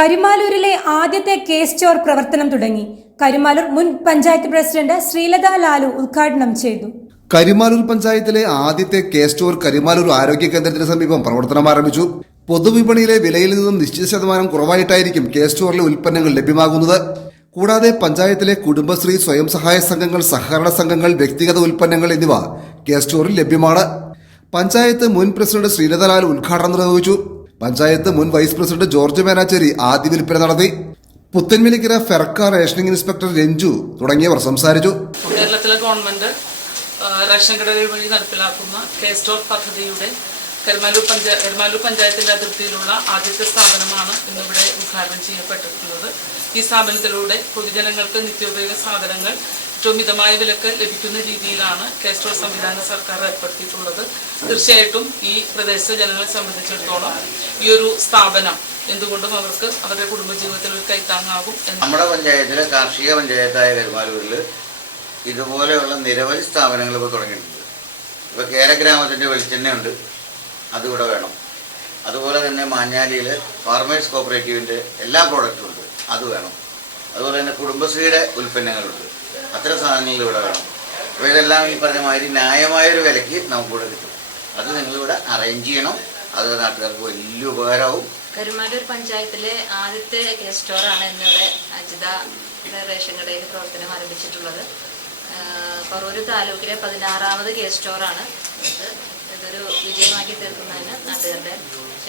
കരുമാലൂരിലെ ആദ്യത്തെ case store പ്രവർത്തനം തുടങ്ങി. കരുമാലൂർ മുൻ പഞ്ചായത്ത് പ്രസിഡന്റ് ശ്രീലത ലാലു ഉദ്ഘാടനം ചെയ്തു. കരുമാലൂർ പഞ്ചായത്തിലെ ആദ്യത്തെ കേസ് സ്റ്റോർ കരുമാലൂർ ആരോഗ്യ കേന്ദ്രത്തിന് സമീപം പ്രവർത്തനം ആരംഭിച്ചു. പൊതുവിപണിയിലെ വിലയിൽ നിന്നും നിശ്ചിത ശതമാനം കുറവായിട്ടായിരിക്കും കേസ് സ്റ്റോറിലെ ഉൽപ്പന്നങ്ങൾ ലഭ്യമാകുന്നത്. കൂടാതെ പഞ്ചായത്തിലെ കുടുംബശ്രീ, സ്വയം സഹായ സംഘങ്ങൾ, സഹകരണ സംഘങ്ങൾ, വ്യക്തിഗത ഉൽപ്പന്നങ്ങൾ എന്നിവ കേസ് സ്റ്റോറിൽ ലഭ്യമാണ്. പഞ്ചായത്ത് മുൻ പ്രസിഡന്റ് ശ്രീലത ലാലു ഉദ്ഘാടനം നിർവഹിച്ചു. പഞ്ചായത്ത് മുൻ വൈസ് പ്രസിഡന്റ് ജോർജ് മേനാച്ചേരി ആദ്യ വിൽപ്പന നടത്തി. പുത്തൻമേലിക്കര ഫെർക്ക റേഷനിംഗ് ഇൻസ്പെക്ടർ രഞ്ജു തുടങ്ങിയവർ സംസാരിച്ചു. കേരളത്തിലെ ഗവൺമെന്റ് റേഷൻ കടകൾ വഴി നടപ്പിലാക്കുന്ന കെ സ്റ്റോർ പദ്ധതിയുടെ കരുമാലൂർ പഞ്ചായത്തിന്റെ അതിർത്തിയിലുള്ള ആദ്യത്തെ സ്ഥാപനമാണ് ഇന്നിവിടെ ഉദ്ഘാടനം ചെയ്യപ്പെട്ടിട്ടുള്ളത്. ഈ സ്ഥാപനത്തിലൂടെ പൊതുജനങ്ങൾക്ക് നിത്യോപയോഗ സാധനങ്ങൾ ഏറ്റവും മിതമായ വിലക്ക് ലഭിക്കുന്ന രീതിയിലാണ് കെ സ്റ്റോർ സംവിധാനം സർക്കാർ ഏർപ്പെടുത്തിയിട്ടുള്ളത്. തീർച്ചയായിട്ടും ഈ പ്രദേശത്തെ ജനങ്ങളെ സംബന്ധിച്ചിടത്തോളം ഈ ഒരു സ്ഥാപനം എന്തുകൊണ്ടും അവർക്ക് അവരുടെ കുടുംബജീവിതത്തിൽ ഒരു കൈത്താങ്ങാകും. നമ്മുടെ പഞ്ചായത്തിലെ കാർഷിക പഞ്ചായത്തായ കരുമാലൂരിൽ ഇതുപോലെയുള്ള നിരവധി സ്ഥാപനങ്ങൾ ഇപ്പോൾ തുടങ്ങിയിട്ടുണ്ട്. ഇപ്പോൾ കേരഗ്രാമത്തിൻ്റെ വെളിച്ചെണ്ണയുണ്ട്, അതിവിടെ വേണം. അതുപോലെ തന്നെ മാഞ്ഞാലിയിൽ ഫാർമേഴ്സ് കോപ്പറേറ്റീവിൻ്റെ എല്ലാ പ്രോഡക്റ്റും ഉണ്ട്, അത് വേണം. അതുപോലെ തന്നെ കുടുംബശ്രീയുടെ ഉൽപ്പന്നങ്ങളുണ്ട്, അത്തരം സാധനങ്ങൾ ഇവിടെ വേണം. അപ്പോൾ ഇതെല്ലാം ഈ പറഞ്ഞ മാതിരി ന്യായമായൊരു വിലയ്ക്ക് നമുക്കിവിടെ കിട്ടും. അത് നിങ്ങളിവിടെ അറേഞ്ച് ചെയ്യണം. അത് നാട്ടുകാർക്ക് വലിയ ഉപകാരമാവും. കരുമാലൂർ പഞ്ചായത്തിലെ ആദ്യത്തെ കെ സ്റ്റോറാണ് ഇന്നിവിടെ അജിത റേഷൻ കടയിൽ പ്രവർത്തനം ആരംഭിച്ചിട്ടുള്ളത്. പറവൂർ താലൂക്കിലെ 16ാമത് കെ സ്റ്റോറാണ്. ഇതൊരു വിജയമാക്കി തീർക്കുന്നതിന് നാട്ടുകാരുടെ